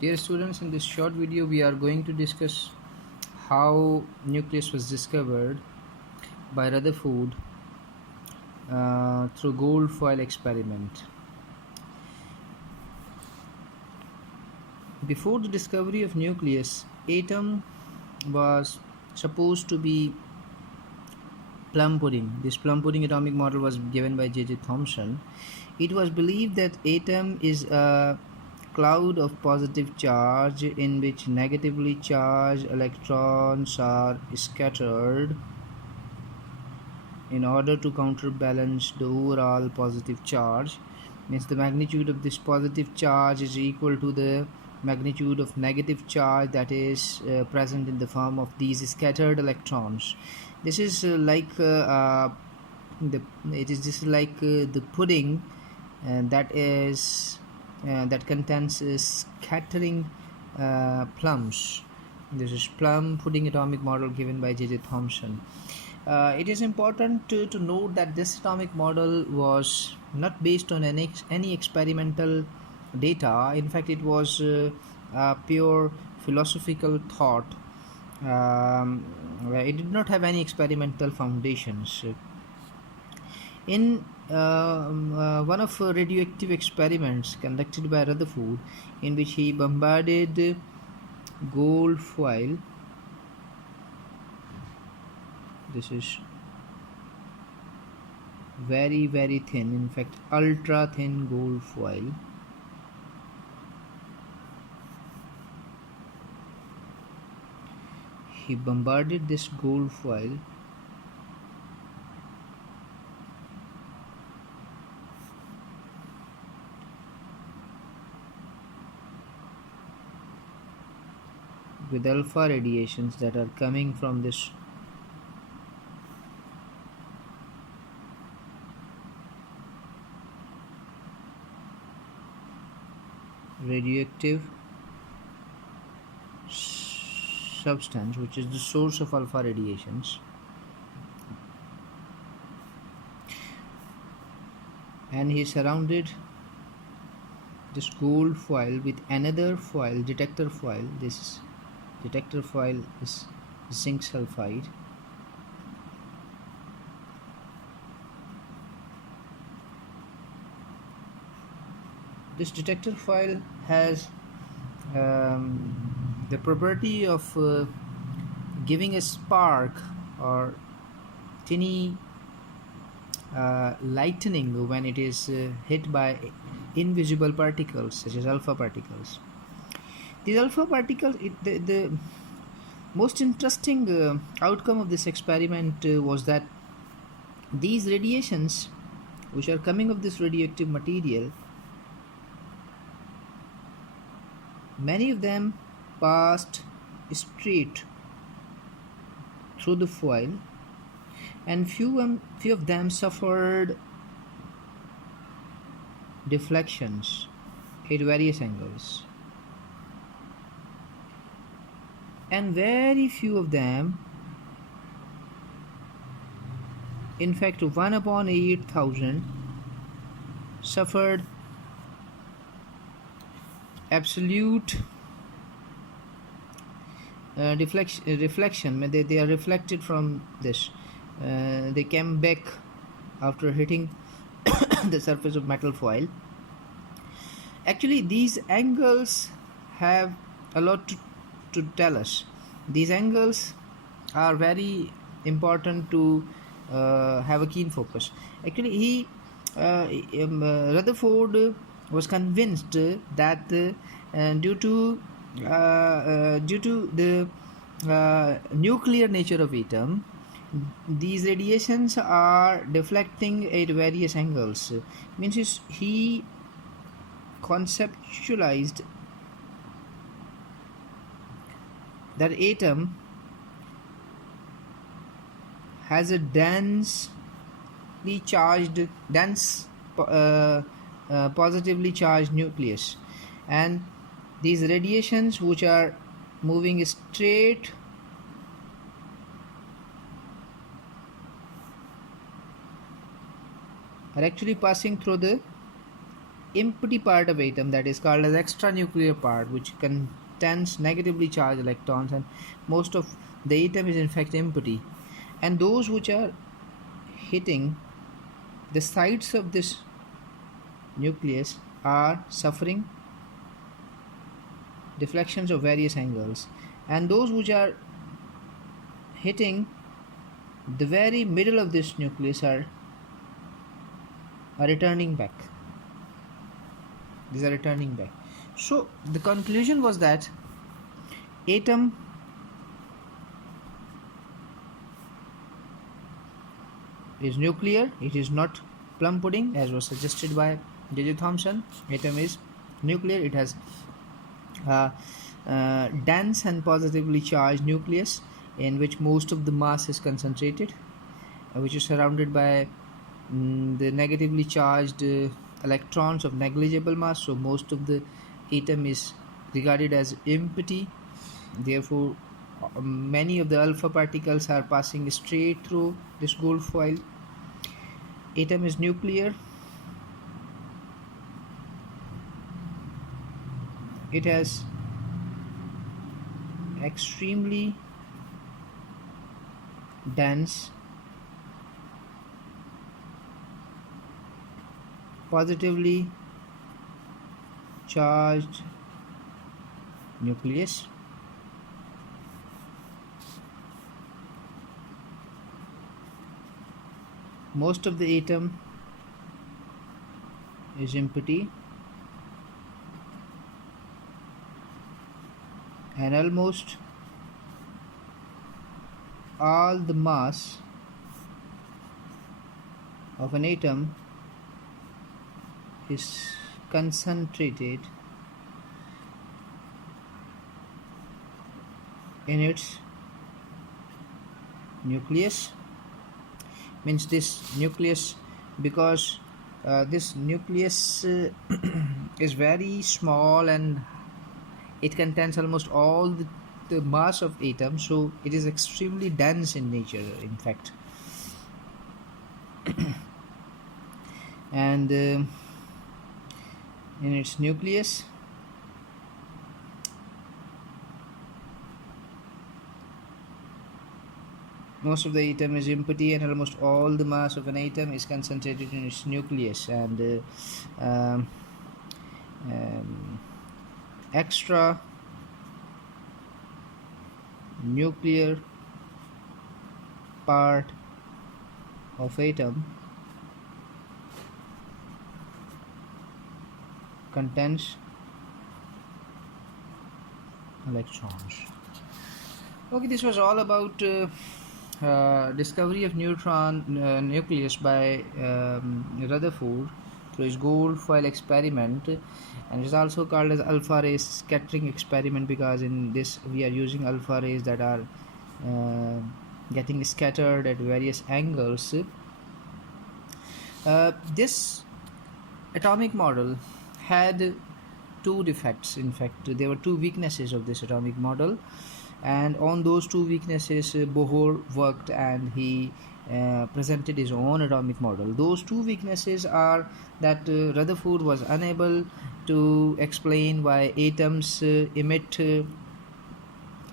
Dear students, in this short video we are going to discuss how nucleus was discovered by Rutherford through gold foil experiment. Before the discovery of nucleus, atom was supposed to be plum pudding. This plum pudding atomic model was given by J.J. Thomson. It was believed that atom is a cloud of positive charge in which negatively charged electrons are scattered in order to counterbalance the overall positive charge. Means the magnitude of this positive charge is equal to the magnitude of negative charge that is present in the form of these scattered electrons. This is it is just like the pudding that contains scattering plums. This is plum pudding atomic model given by J.J. Thomson. It is important to note that this atomic model was not based on any experimental data. In fact, it was a pure philosophical thought. It did not have any experimental foundations. In one of radioactive experiments conducted by Rutherford, in which he bombarded gold foil, this is very thin, in fact ultra thin gold foil. He bombarded this gold foil with alpha radiations that are coming from this radioactive substance, which is the source of alpha radiations, and he surrounded this gold foil with another foil, detector foil. This detector foil is zinc sulfide. This detector foil has the property of giving a spark or tiny lightning when it is hit by invisible particles such as alpha particles. These alpha particles, the most interesting outcome of this experiment was that these radiations which are coming of this radioactive material, many of them passed straight through the foil, and few of them suffered deflections at various angles, and very few of them, in fact 1 upon 8,000, suffered absolute reflection. They are reflected from this. They came back after hitting the surface of metal foil. Actually, these angles have a lot to tell us. These angles are very important to have a keen focus. Actually, Rutherford was convinced that due to the nuclear nature of atom, these radiations are deflecting at various angles. Means he conceptualized that atom has a densely charged, positively charged nucleus, and these radiations which are moving straight are actually passing through the empty part of atom, that is called as extranuclear part, which contains negatively charged electrons, and most of the atom is in fact empty. And those which are hitting the sides of this nucleus are suffering deflections of various angles, and those which are hitting the very middle of this nucleus are returning back. These are returning back. So the conclusion was that atom is nuclear. It is not plum pudding as was suggested by J.J. Thomson. Atom is nuclear. It has dense and positively charged nucleus in which most of the mass is concentrated, which is surrounded by the negatively charged electrons of negligible mass. So most of the atom is regarded as empty. Therefore many of the alpha particles are passing straight through this gold foil. Atom is nuclear. It has extremely dense, positively charged nucleus. Most of the atom is empty, and almost all the mass of an atom is concentrated in its nucleus. Means this nucleus, because this nucleus is very small and it contains almost all the mass of atom, so it is extremely dense in nature, in fact. And in its nucleus most of the atom is empty, and almost all the mass of an atom is concentrated in its nucleus. And extra nuclear part of atom contains electrons. Okay, this was all about discovery of neutron nucleus by Rutherford through his gold foil experiment, and it is also called as alpha ray scattering experiment, because in this we are using alpha rays that are getting scattered at various angles. This atomic model had two defects. In fact, there were two weaknesses of this atomic model, and on those two weaknesses Bohr worked, and he presented his own atomic model. Those two weaknesses are that Rutherford was unable to explain why atoms emit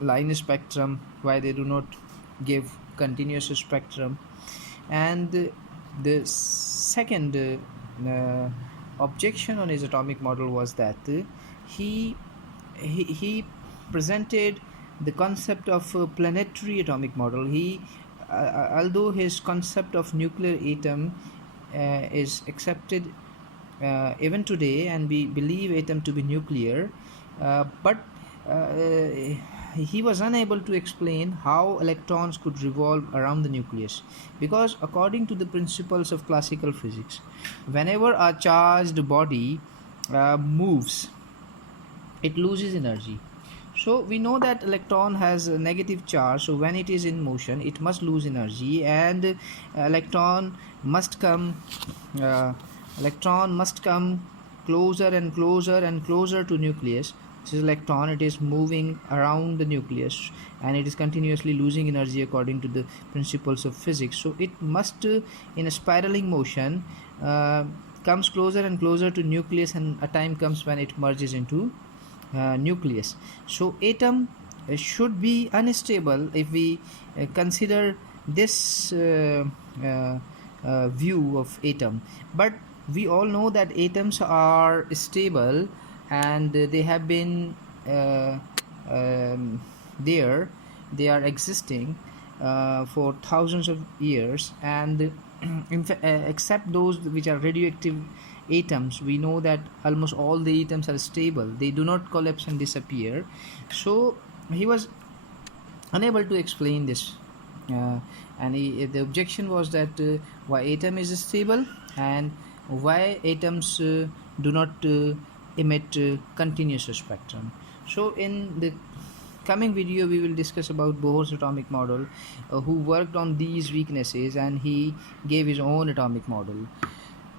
line spectrum, why they do not give continuous spectrum, and the second objection on his atomic model was that he presented the concept of a planetary atomic model. He although his concept of nuclear atom is accepted even today, and we believe atom to be nuclear, but he was unable to explain how electrons could revolve around the nucleus, because according to the principles of classical physics, whenever a charged body moves, it loses energy. So we know that electron has a negative charge, so when it is in motion it must lose energy, and electron must come closer and closer and closer to nucleus. This is electron, it is moving around the nucleus and it is continuously losing energy according to the principles of physics. So it must in a spiraling motion comes closer and closer to nucleus, and a time comes when it merges into nucleus. So atom should be unstable if we consider this view of atom. But we all know that atoms are stable, and they have been there, they are existing for thousands of years, and except those which are radioactive atoms, we know that almost all the atoms are stable, they do not collapse and disappear. So he was unable to explain this, the objection was that why atom is stable and why atoms do not emit continuous spectrum. So in the coming video we will discuss about Bohr's atomic model, who worked on these weaknesses and he gave his own atomic model.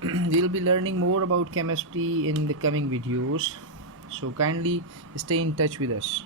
We will be learning more about chemistry in the coming videos, so kindly stay in touch with us.